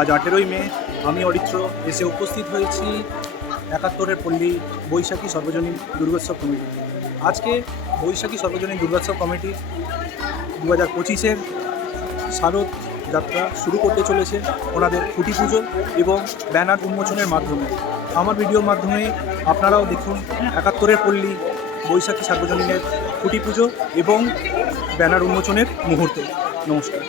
আজ 18ই মে আমি অরিত্র এসে উপস্থিত হয়েছি 71-এর পল্লী বৈশাখী সর্বজনীন দুর্গোৎসব কমিটি। আজকে বৈশাখী সর্বজনীন দুর্গোৎসব কমিটি 2025-এর শারদ যাত্রা শুরু করতে চলেছে ওনাদের খুঁটি পুজো এবং ব্যানার উন্মোচনের মাধ্যমে। আমার ভিডিওর মাধ্যমে আপনারাও দেখুন 71-এর পল্লী বৈশাখী সার্বজনীনের খুঁটি পুজো এবং ব্যানার উন্মোচনের মুহূর্ত। নমস্কার।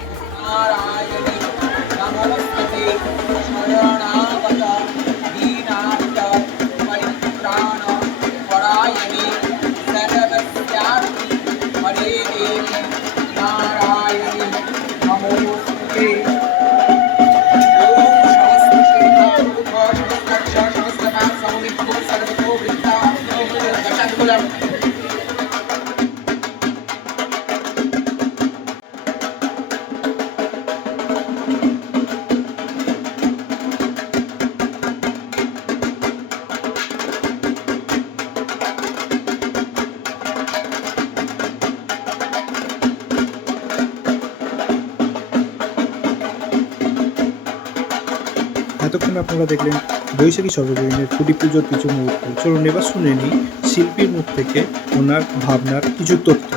এতক্ষণ আপনারা দেখলেন বৈশাখী সর্বজনীনের খুঁটি পুজোর কিছু মুহূর্ত। চলুন এবার শুনে নিই শিল্পীর মুখ থেকে ওনার ভাবনার কিছু তথ্য।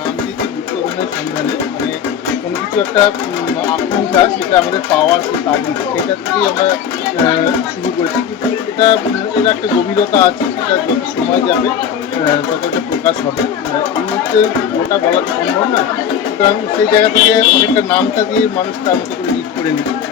নাম দিয়েছি দুঃখজনের সন্ধানে, মানে কোনো কিছু একটা আকাঙ্ক্ষা, সেটা আমাদের পাওয়ার তাগিদ, সেটা থেকেই আমরা শুরু করেছি। কিন্তু এর একটা গভীরতা আছে, সেটা যত সময় যাবে তত এটা প্রকাশ হবে। এই মুহূর্তে ওটা বলা সম্ভব না, সুতরাং সেই জায়গা থেকে অনেকটা নামটা দিয়ে মানুষ তার মতো করে লিড করে নিচ্ছে।